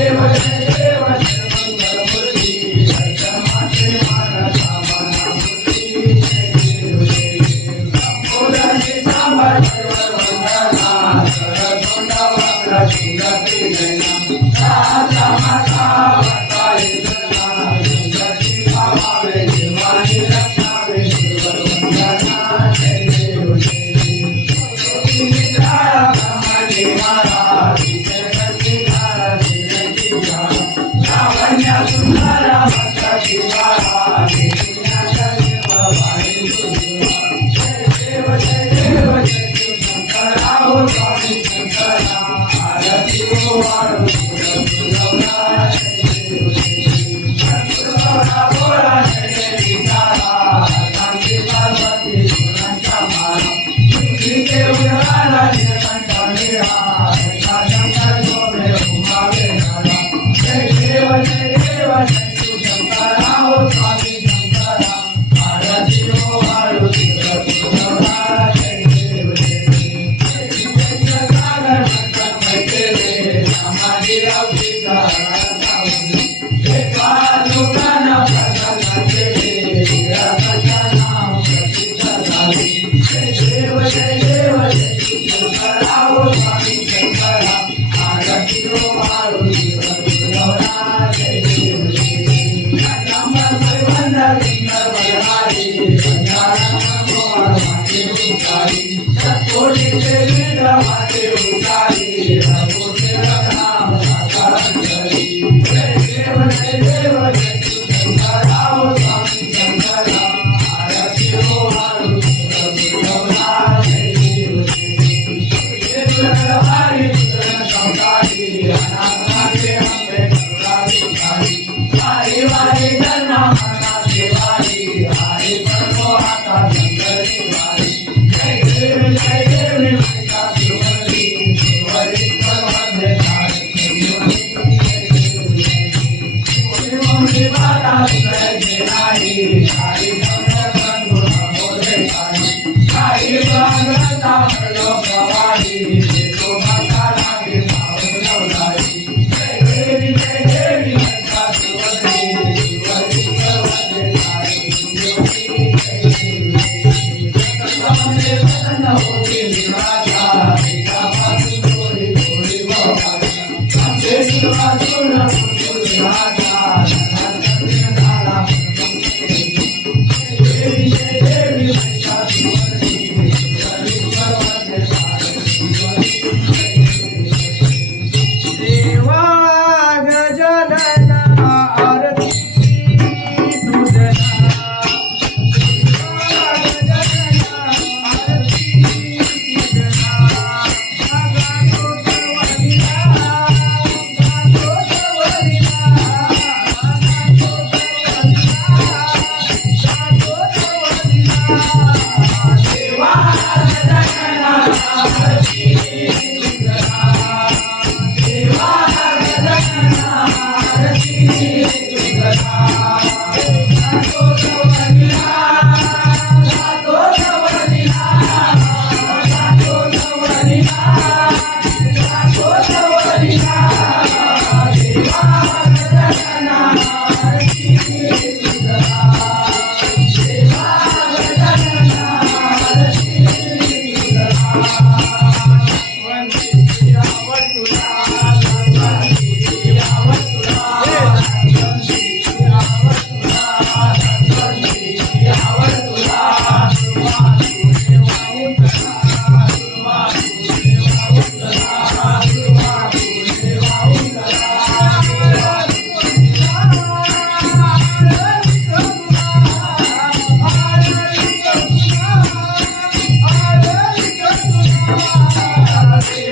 Amen. Senhor, para vai. Happy Raju.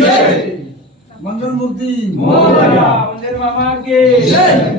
જય. મંગલમૂર્તિ મોરિયા. મંદિર મામા કે જય.